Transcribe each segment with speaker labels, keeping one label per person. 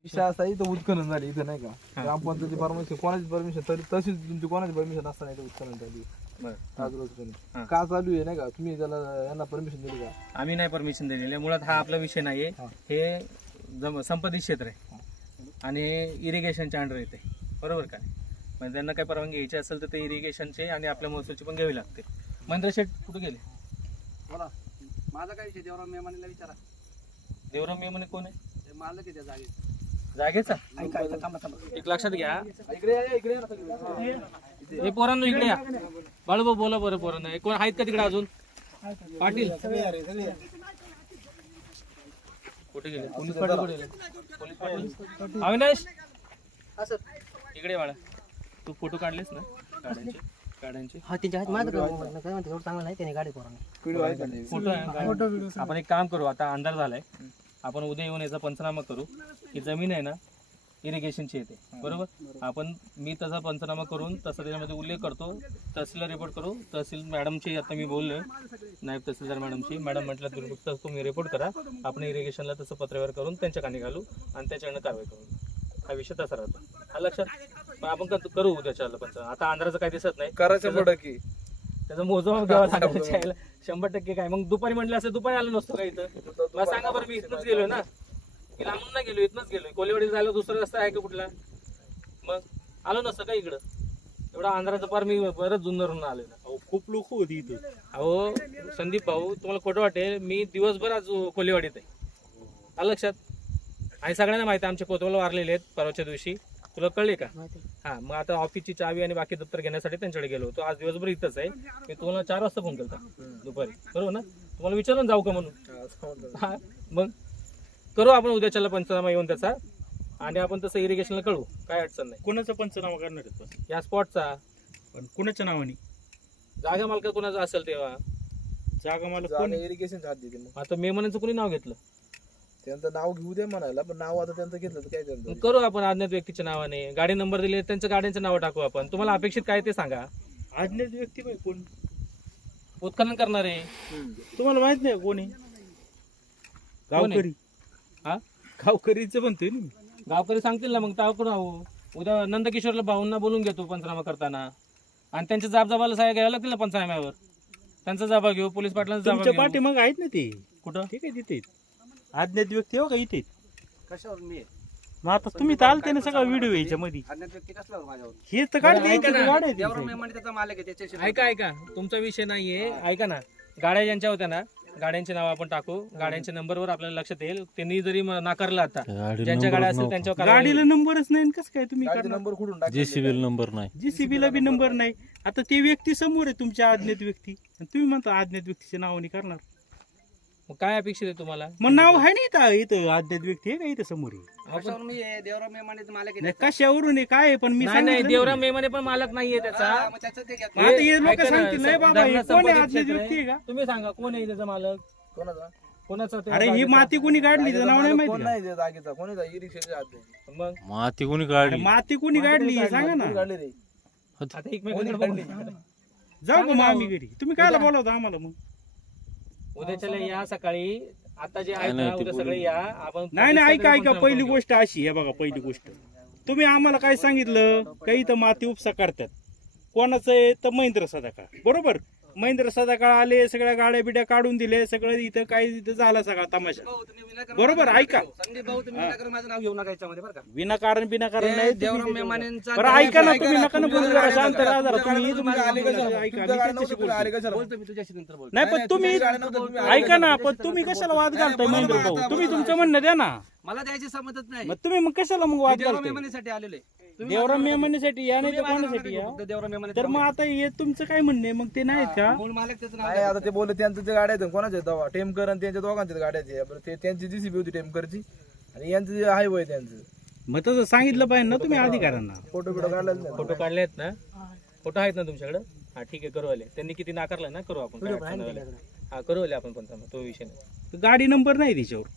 Speaker 1: विषय असा इथं उत्खनन झाली इथं नाही का ग्रामपंचायतीची परमिशन कोणाची परमिशन तरी तशीच तुमची कोणाची परमिशन असताना इथं उत्खनन झाली का चालू आहे नाही का तुम्ही त्याला यांना परमिशन दिली का?
Speaker 2: आम्ही नाही परमिशन दिलेली. मुळात हा आपला विषय नाहीये. हे संपत्ती क्षेत्र आहे आणि इरिगेशनच्या अंडर येते, बरोबर का? म्हणजे त्यांना काही परवानगी घ्यायची असेल तर ते इरिगेशनचे आणि आपल्या महसूलची पण घ्यावी लागते. महेंद्र शेठ कुठे गेले?
Speaker 3: बोला. माझा काय विषय देवराम मेमानेला विचारा.
Speaker 2: देवराम मेमने कोण आहे?
Speaker 3: ते मालक आहे त्या
Speaker 2: जागेचा. एक लक्षात घ्या. हे पोरांनो इकडे या. बाळूभाऊ बोला बरं पोरांना. कोण आहेत का तिकडे अजून? पाटील कुठे गेले? पोलीस पाटील कुठे गेले? पोलीस पाटील अविनाश इकडे बाळा. तू फोटो काढलेस ना गाड्यांचे?
Speaker 4: हा त्यांच्या हात माझं काय म्हणते एवढं चांगलं नाही त्याने गाडी पोरांनी
Speaker 2: फोटो आहे. आपण एक काम करू, आता अंधार झालाय, आपण उद्या येऊन याचा पंचनामा करू. ही जमीन आहे ना इरिगेशनची येते, बरोबर? आपण मी तसा पंचनामा करून तसा त्याच्यामध्ये उल्लेख करतो, तहसीलला रिपोर्ट करू. तहसील मॅडमची आता मी बोललोय, नायब तहसीलदार मॅडमची. मॅडम म्हटलं तुम्ही रिपोर्ट करा, आपण इरिगेशनला तसं पत्रव्यवहार करून त्यांच्या कानी घालू आणि त्याच्याकडनं कारवाई करू. हा विषय तसा राहतो. हा लक्षात. पण आपण करू उद्याच्या पंचनामा. आता अंधाराचं काही दिसत नाही,
Speaker 1: करायचं पडलं की
Speaker 2: त्याचं मोजमाप घ्यावं लागेल. 100% काय मग दुपारी म्हटलं असं दुपारी आलो नसतो का इथं? मला सांगा बरं, मी इथनच गेलोय ना, मी लांबून नाही गेलो, इथनच गेलोय. कोलेवाडी झालं दुसरा रस्ता आहे का कुठला? मग आलो नसतं का इकडं? एवढा अंधाराचा पार मी बरंच जुन्नरून आलोय ना.
Speaker 5: खूप लोक होती इथे.
Speaker 2: अहो संदीप भाऊ, तुम्हाला खोटं वाटेल, मी दिवसभर आज कोलेवाडीत आहे. आलं लक्षात? आणि सगळ्यांना माहिती आहे आमचे कोतवाल वारलेले आहेत परवाच्या दिवशी. तुला कळले का? हा, मग आता ऑफिसची चावी आणि बाकी दप्तर घेण्यासाठी त्यांच्याकडे गेलो होतो. आज दिवसभर इथंच आहे. मी तुम्हाला 4 वाजता फोन केला दुपारी, बरोबर ना? तुम्हाला विचारून जाऊ का म्हणून. हा, मग करू आपण उद्याच्याला पंचनामा येऊन त्याचा, आणि आपण तसं इरिगेशनला कळू, काय अडचण नाही.
Speaker 5: कोणाचा पंचनामा करणार आहेत?
Speaker 2: या स्पॉटचा
Speaker 5: पण कोणाच्या नावाने?
Speaker 2: जागा मालका कोणाचा असेल तेव्हा.
Speaker 5: जागा मला कोण?
Speaker 1: इरिगेशन हात देते. मग
Speaker 2: आता मेमनाचं कोणी नाव घेतलं?
Speaker 1: त्यांचं नाव घेऊ दे म्हणायला, पण नाव आता त्यांचं घेतलं तर काय त्यांचं
Speaker 2: मग करू आपण अज्ञात व्यक्तीच्या नावाने. गाडी नंबर दिले, त्यांच्या गाड्यांचं नाव टाकू आपण. तुम्हाला अपेक्षित काय ते सांगा.
Speaker 5: अज्ञात व्यक्ती बाई कोण?
Speaker 2: उत्खनन करणारे.
Speaker 5: तुम्हाला माहित नाही कोणी? गावकरी.
Speaker 2: हा,
Speaker 5: गावकरीच म्हणतोय ना.
Speaker 2: गावकरी सांगतील ना, मग ताव करू. उद्या नंदकिशोरला भाऊंना बोलून घेतो पंचनामा करताना, आणि त्यांच्या जाबजाबाला सहाय्य घ्यावं लागतील ना पंचनाम्यावर. त्यांचा जाबा घेऊ, पोलीस पाटलांचा जाबा
Speaker 5: तुमच्या
Speaker 2: घेऊ.
Speaker 5: पाठीमाग आहेत ना ते.
Speaker 2: कुठं?
Speaker 5: ठीक आहे, तिथे अज्ञात व्यक्ती हो का इथे.
Speaker 3: कशावर मी आहे?
Speaker 5: मग आता तुम्ही चालते ना सगळा व्हिडिओ याच्यामध्ये.
Speaker 3: अज्ञात व्यक्ती कसल्यावर माझ्यावर?
Speaker 5: हे तर काढते
Speaker 2: ऐका ना,
Speaker 5: गाड्या आहेत
Speaker 3: देवराम
Speaker 5: इथे.
Speaker 3: मेमाने त्याचा मालक आहे, त्याच्याशी
Speaker 2: ऐका, तुमचा विषय नाहीये. ऐका ना, गाड्या ज्यांच्या होत्या ना, गाड्यांचे नाव आपण टाकू. गाड्यांच्या नंबरवर आपल्याला लक्षात येईल. त्यांनी जरी नाकारलं आता, ज्यांच्या गाड्या असतील त्यांच्यावर कारवाई
Speaker 5: गाडीला नंबरच नाही कसं काय तुम्ही
Speaker 1: गाडीचा
Speaker 5: करणार?
Speaker 1: नंबर कुठून टाकला?
Speaker 6: जेसीबीला नंबर नाही.
Speaker 5: जीसीबीला बी नंबर नाही. आता ते व्यक्ती समोर आहे तुमच्या अज्ञात व्यक्ती, आणि तुम्ही म्हणता अज्ञात व्यक्तीच्या नावाने करणार.
Speaker 2: मग काय अपेक्षित आहे तुम्हाला?
Speaker 5: मग नाव आहे ना इथं अज्ञात व्यक्ती आहे का इथं समोर आहे?
Speaker 3: कशावर मी आहे? देवराम मेमाने मालक आहे
Speaker 5: नाही,
Speaker 3: त्याचा.
Speaker 5: कशावरून आहे काय आहे, पण मी
Speaker 2: नाही,
Speaker 5: सांगितलं
Speaker 2: देवराम मेमने पण मालक नाहीये त्याचा.
Speaker 3: हा, मग त्याचं ते घ्या.
Speaker 5: मग आता हे लोक
Speaker 2: ऐका ना,
Speaker 5: सांगतील नाही बाबा हे
Speaker 2: धरणं
Speaker 5: कोण आहे
Speaker 2: संबंधित
Speaker 5: अज्ञात
Speaker 2: क्षेत्र
Speaker 5: व्यक्ती आहे
Speaker 2: आहे.
Speaker 5: का?
Speaker 2: तुम्ही सांगा कोण आहे त्याचा मालक?
Speaker 1: कोणाचा?
Speaker 2: कोणाचा ते
Speaker 5: अरे ही
Speaker 2: जागेचा?
Speaker 5: माती कोणी काढली त्याचं नाव नाही
Speaker 1: कोण
Speaker 5: माहिती का?
Speaker 1: नाही त्या जागेचा, कोणी इरिगेशनच्या हात देते.
Speaker 2: मग
Speaker 6: माती कोणी
Speaker 5: अरे
Speaker 6: काढली?
Speaker 5: माती कोणी काढली हे सांगा ना.
Speaker 1: काढली रे.
Speaker 2: आता एकमेकांकडे बघू.
Speaker 5: जाऊ का मग आम्ही घरी? तुम्ही कायला बोलावता आम्हाला मग?
Speaker 2: उद्याच्याला या सकाळी. आता जे आहेत
Speaker 6: नाही,
Speaker 2: ना,
Speaker 6: ते
Speaker 2: उद्या सगळे या. आपण
Speaker 5: नाही ऐका पहिली गोष्ट अशी आहे बघा. पहिली गोष्ट तुम्ही आम्हाला काय सांगितलं, काही तर माती उपसा करतात. कोणाचं आहे तर महेंद्र सदाकाळ, बरोबर? महेंद्र सदाकाळ आले, सगळ्या गाड्या बिड्या काढून दिले, सगळं इथं काय इथं झाला सगळा तमाशा.
Speaker 3: भाऊ, तुम्ही विनाकारण
Speaker 5: बरोबर,
Speaker 3: माझं
Speaker 5: ऐका.
Speaker 3: नाव घेऊ. संदीप भाऊ, तुम्ही विनाकारण माझं नाव घेऊ नका याच्यामध्ये, बरं का?
Speaker 5: विनाकारण
Speaker 3: ते
Speaker 5: नाही.
Speaker 3: देवराम मेमानेंचा
Speaker 5: बरं ऐका ना, तुम्ही नका ना
Speaker 1: तुमच्या
Speaker 5: बोलू जरा,
Speaker 1: गाड्या
Speaker 5: शांत राहा जरा.
Speaker 1: तुमच्या
Speaker 5: तुम्ही
Speaker 1: गाड्या आले कशाला?
Speaker 5: ऐका,
Speaker 1: तुमच्या
Speaker 5: मी
Speaker 1: गाड्या
Speaker 5: त्याच्याशी
Speaker 1: नव्हत्या, आले कशाला?
Speaker 3: बोलतो मी तुझ्याशी नंतर बोलतो.
Speaker 5: नाही पण तुम्ही ऐका ना, पण तुम्ही कशाला वाद घालताय महेंद्र भाऊ? तुम्ही तुमचं म्हणणं द्या ना.
Speaker 3: मला द्यायची समजच नाही.
Speaker 5: मग तुम्ही मग कशाला मग वाद
Speaker 3: देवराम
Speaker 5: घालताय?
Speaker 3: मेमानेसाठी आलेले.
Speaker 5: देवराम मेमणीसाठी या नाही तर कोणासाठी या?
Speaker 3: देवराम मेमाने
Speaker 5: तर मग आता हे तुमचं काय म्हणणं आहे मग? ते नाहीत का?
Speaker 3: मूळ मालक त्याचं नाव
Speaker 1: नाही, आता ते बोलले त्यांचं ते गाड्या आहेत कोणाच्या दवा टेमकर आणि त्यांच्या दोघांच्या गाड्याचे. ते त्यांची जीसीबी होती टेमकरची, आणि यांचं जे हायवे त्यांचं.
Speaker 5: मग तसं सांगितलं पाहिजे ना तुम्ही अधिकाऱ्यांना.
Speaker 1: फोटो बिटो काढला
Speaker 2: फोटो काढले आहेत ना? फोटो आहेत ना तुमच्याकडे? हा ठीक आहे, करू आले. त्यांनी किती नाकारलं ना, करू आपण. काय अडचण नाही. हा, करू आले आपण पंचनामा, तो विषय नाही.
Speaker 5: गाडी नंबर नाही त्याच्यावर.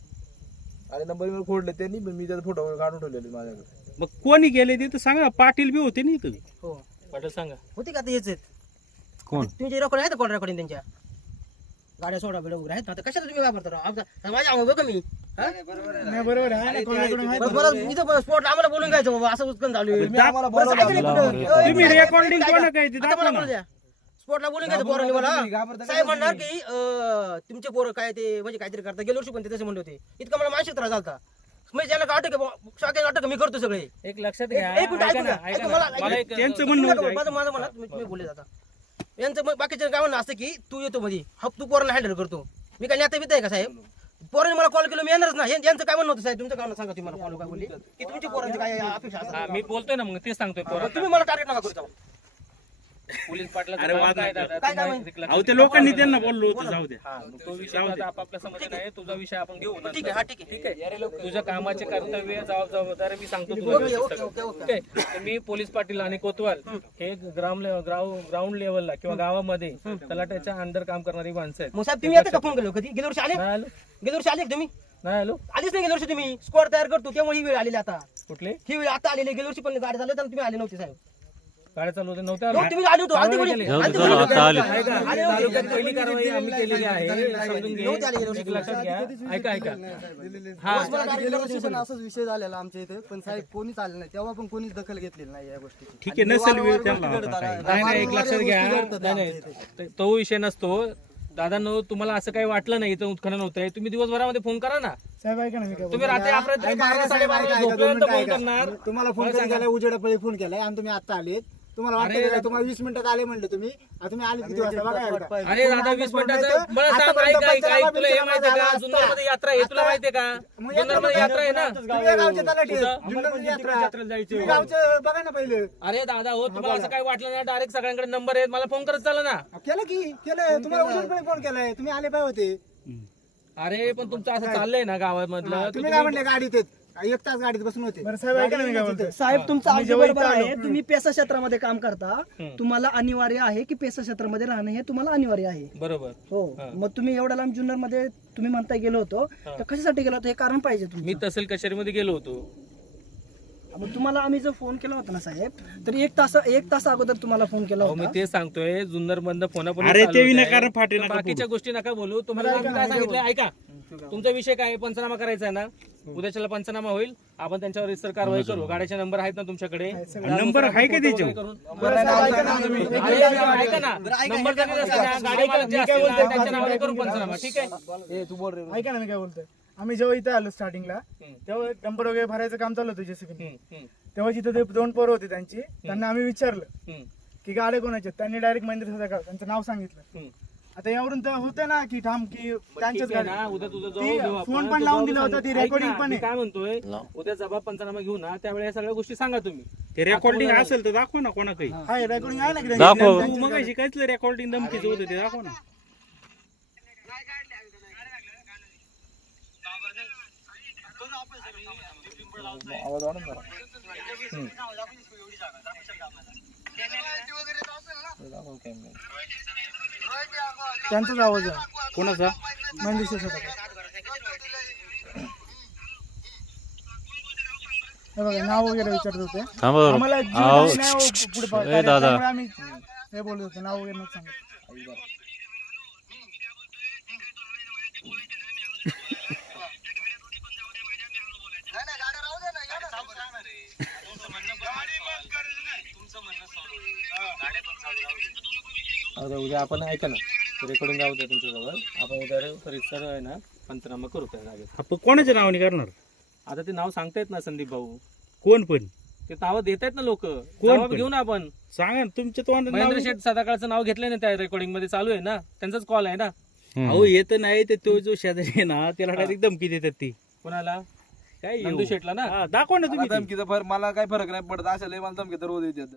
Speaker 1: आणि नंबर खोडले त्यांनी, पण मी त्याचा फोटो काढून ठेवलेले माझ्याकडे.
Speaker 5: मग कोणी गेले ते तर सांगा. पाटील बी होते ना इथं.
Speaker 4: हो
Speaker 2: पाटील सांगा.
Speaker 4: होती का ते याच
Speaker 6: कोण?
Speaker 4: तुमचे रेकॉर्ड आहेत कॉल रेकॉर्डिंग त्यांच्या गाड्या सोडा बिडा वगैरे आहेत ना. आता कशाला तुम्ही वापरता राव? माझ्या बघा मी मला इथं स्पॉट आम्हाला बोलून घ्यायचं बाबा असं उचकन चालू आहे.
Speaker 1: आम्हाला बोलावलं
Speaker 5: तुम्ही रेकॉर्डिंग कोण काय ते दाखवा ना.
Speaker 4: स्पॉटला बोलून घ्यायचं पोरांनी मला. साहेब म्हणणार की तुमचे पोरं काय ते म्हणजे काहीतरी करता गेल्या वर्षी पण ते तसे म्हणले होते. इतका मला मानसिक त्रास झाला म्हणजे ज्यांना अटक मी करतो सगळे.
Speaker 2: एक लक्षात घ्या,
Speaker 4: एक मिनिट
Speaker 2: ऐका
Speaker 4: ऐकू
Speaker 2: ना,
Speaker 4: द्या.
Speaker 2: ऐका
Speaker 4: ऐका
Speaker 2: ना.
Speaker 4: मला
Speaker 2: मला एक-
Speaker 5: त्यांचं म्हणणं होतं.
Speaker 4: माझं म्हणा तुम्ही बोलले जाता यांचं बाकीच्या काय म्हणणं असतं की तू येतो मध्ये तू पोरांना हँडल करतो. मी काय नेता बिता आहे का साहेब? पोरांनी मला कॉल केलं मी येणारच ना. यांचं काय म्हणणं होतं साहेब? तुमचं काय सांगा तुम्ही मला कॉल काय बोलली की तुमची पोरांची काय अपेक्षा
Speaker 2: हा,
Speaker 4: असतात?
Speaker 2: मी बोलतोय ना, मग तेच सांगतोय पोरांना.
Speaker 4: तुम्ही मला टार्गेट नका करू.
Speaker 2: पोलीस पाटलाचं
Speaker 5: अरे
Speaker 2: काम
Speaker 5: वाद
Speaker 2: काय
Speaker 5: नका.
Speaker 2: दादा?
Speaker 4: काय काम
Speaker 2: तुम्ही एक लक्षात
Speaker 5: अहो ते
Speaker 2: घ्या.
Speaker 5: लोकांनी त्यांना बोललो होतं, जाऊ द्या.
Speaker 2: हा, मग तो विषय आता आपापल्या समजून आहे. तुझा विषय आपण घेऊ नंतर.
Speaker 4: ठीक आहे, हा, ठीक आहे.
Speaker 2: ठीक आहे. तुझ्या कामाचे कर्तव्य जबाबदारी मी सांगतो तुला
Speaker 4: ओके,
Speaker 2: व्यवस्थित
Speaker 4: ओके,
Speaker 2: सगळं.
Speaker 4: Okay, okay.
Speaker 2: ठीक आहे. तर मी पोलीस पाटील आणि कोतवाल हे ग्राउंड लेवलला किंवा गावामध्ये तलाट्याच्या अंडर काम करणारी माणसं आहेत.
Speaker 4: मग साहेब तुम्ही आता का फोन केलं कधी? गेल्या वर्षी आले?
Speaker 2: नाही आलो,
Speaker 4: गेल्या वर्षी आले का तुम्ही?
Speaker 2: नाही आलो.
Speaker 4: आलीच नाही गेल्या वर्षी तुम्ही. स्क्वॉड तयार करतो त्यामुळे ही वेळ आलेली आता.
Speaker 2: कुठले
Speaker 4: ही वेळ आता आलेली. गेल्या वर्षी पण गाडी चालू होती आणि तुम्ही आले नव्हते साहेब.
Speaker 2: गाड्या चालू होते नव्हत्या आलो.
Speaker 4: हो, तुम्ही आले होते. आलते
Speaker 2: कारवाई
Speaker 4: म्हणे.
Speaker 2: केली.
Speaker 6: जाऊ दे,
Speaker 4: आलते
Speaker 6: चला,
Speaker 4: म्हणे.
Speaker 6: आता आले.
Speaker 2: ऐका,
Speaker 4: आले होते.
Speaker 2: तालुक्यात पहिली कारवाई आम्ही केलेली आहे. समजून घे.
Speaker 4: नव्हते आले गेल्या वर्षी.
Speaker 2: एक लक्षात घ्या. ऐका हा,
Speaker 4: मला गाडी
Speaker 7: गेल्या वर्षी पण असाच विषय झालेला आमच्या इथे पण साहेब कोणीच आले नाही तेव्हा पण कोणीच दखल घेतलेली नाही या गोष्टीची.
Speaker 5: ठीक आहे, नसेल वेळ त्यांना आता काय.
Speaker 2: नाही नाही, एक लक्षात घ्या.
Speaker 7: घडतात
Speaker 2: नाही नाही, तो विषय नसतो दादांनो. तुम्हाला असं काही वाटलं नाही इथं उत्खनन होतंय, तुम्ही दिवसभरामध्ये फोन करा ना.
Speaker 7: साहेब ऐका ना मी काय
Speaker 2: तुम्ही रात्री अपरात्री 12-12:30 झोपेपर्यंत फोन करणार.
Speaker 7: तुम्हाला फोन
Speaker 2: मला सांगा.
Speaker 7: केला उजेडापळी फोन केलाय आणि तुम्ही आता आलेत. तुम्हाला वाटतं
Speaker 2: अरे,
Speaker 7: का तुम्हाला 20 मिनिटात आले म्हणले तुम्ही आता तुम्ही आले किती वाजता बघा एकदा.
Speaker 2: अरे दादा 20 मिनिटाचं मला सांग. ऐक ऐक ऐक, तुला हे माहितीये का जुन्नरमध्ये यात्रा आहे? तुला माहितीये का जुन्नरमध्ये यात्रा आहे ना?
Speaker 7: तुम्ही या गावचे तलाठी आहेत.
Speaker 2: कुठं?
Speaker 7: जुन्नरची यात्रा.
Speaker 2: यात्रेला जायचं.
Speaker 7: तुम्ही गावचं बघा ना पहिले.
Speaker 2: अरे दादा हो, तुम्हाला असं काही वाटलं नाही? डायरेक्ट सगळ्यांकडे नंबर आहेत, मला फोन करत चाला ना.
Speaker 7: केलं की केलं तुम्हाला उजेडपळी फोन केलाय तुम्ही आले पाहिजे होते.
Speaker 2: अरे पण तुमचं असं चाललंय ना गावामधलं.
Speaker 7: तुम्ही काय म्हणले गाडीत आहेत? 1 तास गाडीत बसून होते.
Speaker 8: साहेब तुमचं अगदी बरोबर आहे. तुम्ही पेसा क्षेत्रामध्ये काम करता, तुम्हाला अनिवार्य आहे की पेसा क्षेत्रामध्ये राहणं हे तुम्हाला अनिवार्य आहे.
Speaker 2: बरोबर.
Speaker 8: हो, मग तुम्ही एवढ्या लांब जुन्नर मध्ये तुम्ही म्हणता गेलो होतो तर कशासाठी गेलो होतो हे कारण पाहिजे
Speaker 2: मी
Speaker 8: तुम्ही.
Speaker 2: तहसील कचेरीमध्ये गेलो होतो.
Speaker 8: मग तुम्हाला आम्ही जर फोन केला होता ना साहेब तर एक तास अगोदर तुम्हाला फोन केला
Speaker 2: अहो, मी
Speaker 8: होता.
Speaker 2: तेच सांगतोय जुन्नर बंद फोन
Speaker 5: अरे ते विनाकारण फाटे नका
Speaker 2: बाकीच्या गोष्टी नका बोलू. तुम्हाला आम्ही काय सांगितलं ऐका. तुमचा विषय काय आहे? पंचनामा करायचा आहे ना? उद्याच्याला पंचनामा होईल. आपण त्यांच्यावर रितसर कारवाई करू. गाड्याचे नंबर आहेत ना तुमच्याकडे?
Speaker 5: नंबर आहे का त्याच्यावर?
Speaker 2: ऐका ना, नंबर जरी नसला ना, गाडी मालक जे असतील ना, त्यांच्या नावाने करू पंचनामा. ठीक आहे.
Speaker 1: तू बोल रे.
Speaker 9: ऐका ना मी काय बोलतोय. आम्ही जेव्हा इथे आलो स्टार्टिंगला तेव्हा डंपर वगैरे भरायचं काम चालू होतं जेसीबी. तेव्हा जिथे ते 2 पोरं होते त्यांची त्यांना आम्ही विचारलं की गाड्या कोणाच्या. त्यांनी डायरेक्ट महेंद्र सदाकाळ त्यांचं नाव सांगितलं. आता यावरून तर होतं ना की ठाम की त्यांच्याच
Speaker 2: ठीक आहे
Speaker 9: गाडी.
Speaker 2: ना, उद्या तुझं
Speaker 9: ती
Speaker 2: जबाब घेऊ आपण.
Speaker 9: फोन पण
Speaker 2: तो
Speaker 9: लावून
Speaker 2: जबाब
Speaker 9: दिला होता,
Speaker 2: सांग.
Speaker 9: ती
Speaker 2: ऐक
Speaker 9: रेकॉर्डिंग
Speaker 2: ना,
Speaker 9: पण
Speaker 2: मी
Speaker 9: आहे.
Speaker 2: काय म्हणतोय, उद्या जबाब पंचनामा घेऊ ना, त्यावेळेस या सगळ्या गोष्टी सांगा तुम्ही.
Speaker 5: ते रेकॉर्डिंग असेल तर दाखवा ना कोणा काही.
Speaker 9: हा रेकॉर्डिंग आहे ना की
Speaker 6: दाखव.
Speaker 5: तू मग शिकायचं रेकॉर्डिंग धमकीचं होतं ते दाखवा ना.
Speaker 1: आवाज वाढून जरा.
Speaker 9: त्यांचाच आवाज आहे
Speaker 5: कोणाचा?
Speaker 9: महेंद्र सदाकाळ. हे बघा नाव वगैरे विचारत होते
Speaker 6: थांबा बरं.
Speaker 9: आम्हाला जीव
Speaker 6: आहो.
Speaker 9: नाही हो पुढे
Speaker 6: ए
Speaker 9: पाहता.
Speaker 6: दादा.
Speaker 9: त्यामुळे आम्ही हे बोलत होते नाव वगैरे नाही सांगत.
Speaker 2: उद्या आपण ऐका ना, रेकॉर्डिंग राहू द्या तुमच्याजवळ. आपण उद्या रितसर आहे ना पंचनामा करू त्या जागेत.
Speaker 5: आपण कोणाच्या नावाने करणार?
Speaker 2: आता ते नाव सांगतायत ना संदीप भाऊ,
Speaker 5: कोण पण
Speaker 2: ते नाव देत आहेत ना लोक.
Speaker 5: पण?
Speaker 2: घेऊ ना आपण.
Speaker 5: सांगा ना तुमच्या तोंडात नाव.
Speaker 2: महेंद्र शेठ सदाकाळचं नाव घेतलंय ना त्या रेकॉर्डिंग मध्ये, चालू आहे ना, त्यांचाच कॉल आहे ना.
Speaker 5: अहो येत नाही ते तो जो शेजारी आहे ना त्याला डायरेक्ट धमकी देतात ती.
Speaker 2: कोणाला?
Speaker 5: काय
Speaker 2: नंदू शेठला ना.
Speaker 5: दाखवा ना तुम्ही ते.
Speaker 1: धमकीचा फरक मला काय फरक नाही पडत. अशा लय मला धमकी तर रोज येतात.